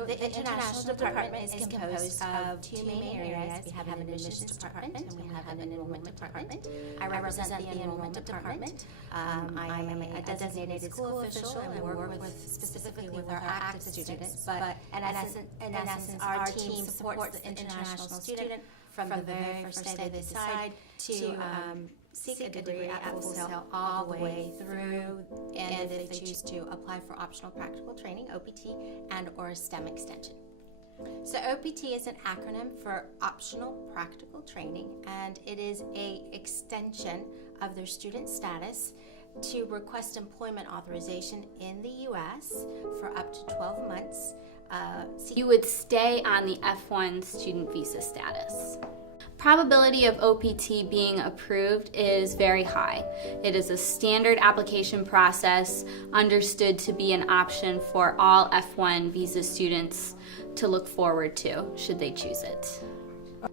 So the international department is composed of two main areas. We have an admissions department and we have an enrollment department. I represent the enrollment department. I am a designated school official and work specifically with our active students. But in essence, our team supports the international student from the very first day they decide to seek a degree at Full Sail all the way through, and if they choose to apply for optional practical training, OPT, and or STEM extension. So OPT is an acronym for optional practical training, and it is an extension of their student status to request employment authorization in the U.S. for up to 12 months. You would stay on the F1 student visa status. Probability of OPT being approved is very high. It is a standard application process understood to be an option for all F1 visa students to look forward to, should they choose it.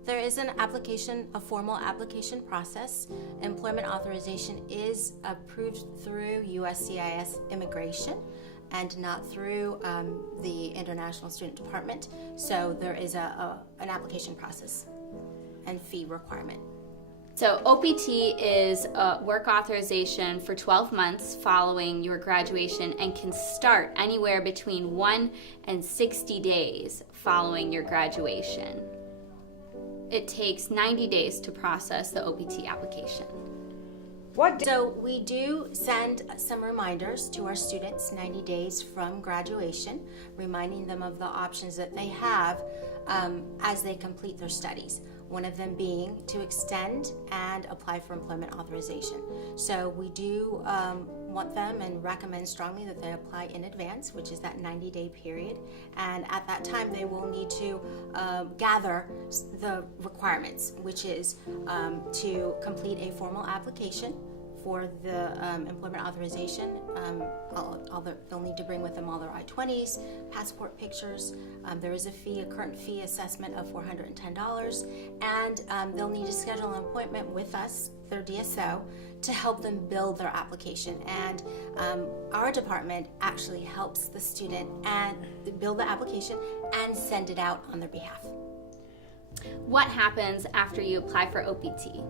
There is a formal application process. Employment authorization is approved through USCIS Immigration and not through the International Student Department. So there is an application process and fee requirement. So OPT is a work authorization for 12 months following your graduation and can start anywhere between 1 and 60 days following your graduation. It takes 90 days to process the OPT application. So we do send some reminders to our students 90 days from graduation, reminding them of the options that they have as they complete their studies. One of them being to extend and apply for employment authorization. So we do want them and recommend strongly that they apply in advance, which is that 90-day period. And at that time, they will need to gather the requirements, which is to complete a formal application for the employment authorization. They'll need to bring with them all their I-20s, passport pictures. There is a current fee assessment of $410, and they'll need to schedule an appointment with us, their DSO, to help them build their application. And our department actually helps the student and build the application and send it out on their behalf. What happens after you apply for OPT?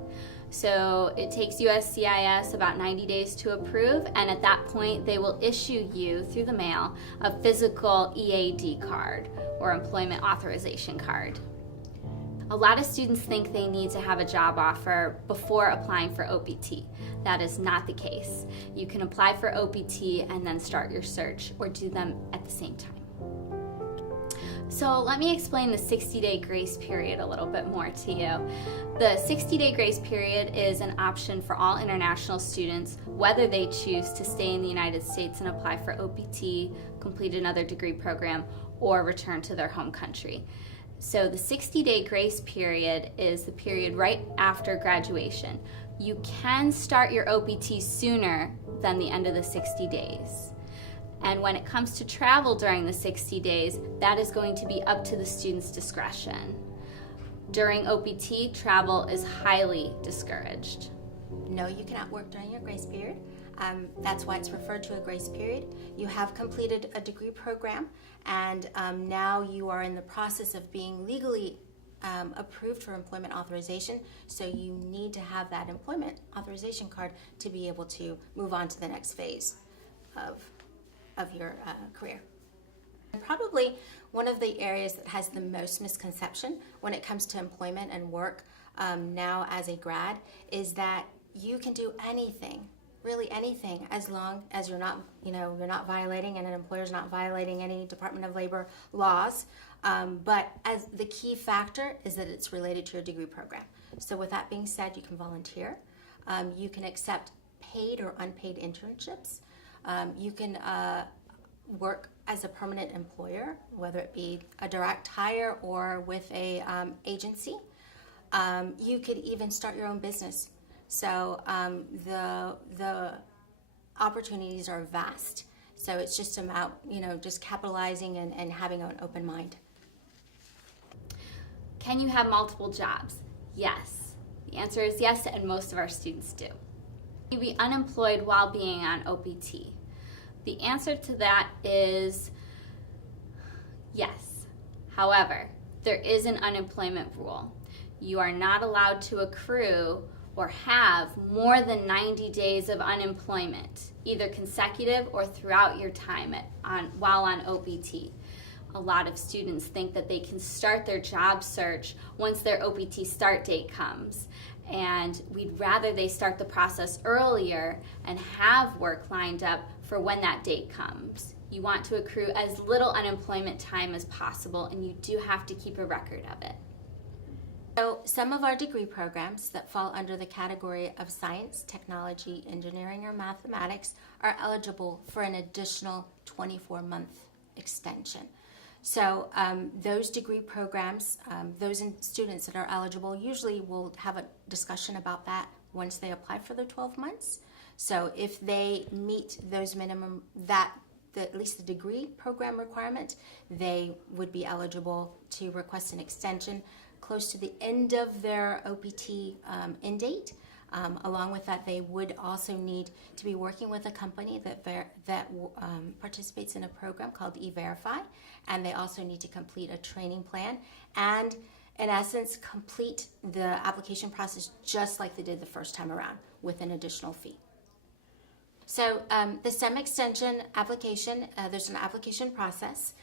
So it takes USCIS about 90 days to approve, and at that point they will issue you through the mail a physical EAD card or employment authorization card. A lot of students think they need to have a job offer before applying for OPT. That is not the case. You can apply for OPT and then start your search, or do them at the same time. So let me explain the 60-day grace period a little bit more to you. The 60-day grace period is an option for all international students, whether they choose to stay in the United States and apply for OPT, complete another degree program, or return to their home country. So the 60-day grace period is the period right after graduation. You can start your OPT sooner than the end of the 60 days. And when it comes to travel during the 60 days, that is going to be up to the student's discretion. During OPT, travel is highly discouraged. No, you cannot work during your grace period. That's why it's referred to a grace period. You have completed a degree program, and now you are in the process of being legally approved for employment authorization, so you need to have that employment authorization card to be able to move on to the next phase of your career. Probably one of the areas that has the most misconception when it comes to employment and work now as a grad is that you can do anything, really anything, as long as you're not violating, and an employer's not violating any Department of Labor laws. But as the key factor is that it's related to your degree program. So with that being said, you can volunteer. You can accept paid or unpaid internships. You can work as a permanent employer, whether it be a direct hire or with a agency. You could even start your own business. So the opportunities are vast. So it's just about just capitalizing and having an open mind. Can you have multiple jobs? Yes. The answer is yes, and most of our students do. Can you be unemployed while being on OPT? The answer to that is yes. However, there is an unemployment rule. You are not allowed to accrue or have more than 90 days of unemployment, either consecutive or throughout your time while on OPT. A lot of students think that they can start their job search once their OPT start date comes, and we'd rather they start the process earlier and have work lined up for when that date comes. You want to accrue as little unemployment time as possible, and you do have to keep a record of it. So some of our degree programs that fall under the category of science, technology, engineering, or mathematics are eligible for an additional 24-month extension. So those degree programs, those students that are eligible usually will have a discussion about that once they apply for the 12 months. So if they meet those minimum, at least the degree program requirement, they would be eligible to request an extension close to the end of their OPT end date. Along with that, they would also need to be working with a company that participates in a program called E-Verify, and they also need to complete a training plan and, in essence, complete the application process just like they did the first time around with an additional fee. So the STEM extension application, there's an application process.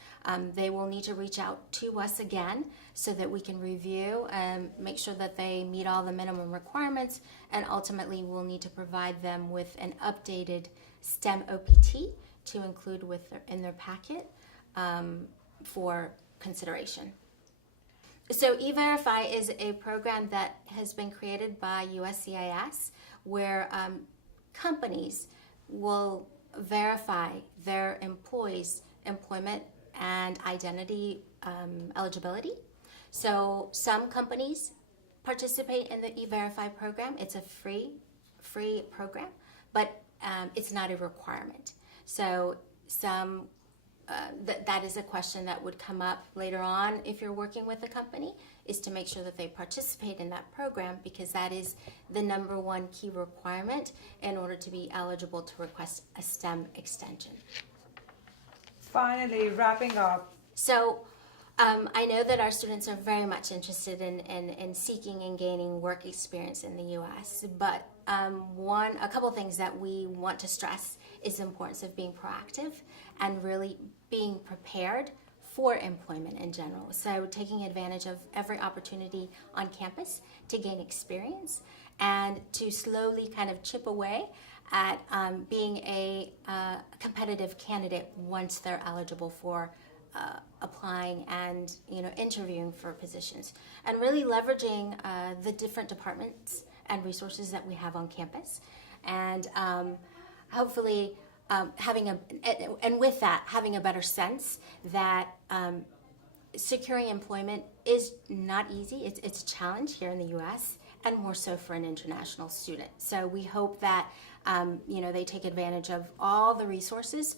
They will need to reach out to us again so that we can review and make sure that they meet all the minimum requirements, and ultimately we'll need to provide them with an updated STEM OPT to include in their packet for consideration. So E-Verify is a program that has been created by USCIS where companies will verify their employees' employment and identity eligibility. So some companies participate in the E-Verify program. It's a free program, but it's not a requirement. So that is a question that would come up later on if you're working with a company, is to make sure that they participate in that program, because that is the number one key requirement in order to be eligible to request a STEM extension. Finally, wrapping up. So I know that our students are very much interested in seeking and gaining work experience in the U.S., but a couple things that we want to stress is the importance of being proactive and really being prepared for employment in general. So taking advantage of every opportunity on campus to gain experience and to slowly kind of chip away at being a competitive candidate once they're eligible for applying and interviewing for positions, and really leveraging the different departments and resources that we have on campus, and hopefully having a better sense that securing employment is not easy. It's a challenge here in the U.S. and more so for an international student. So we hope that they take advantage of all the resources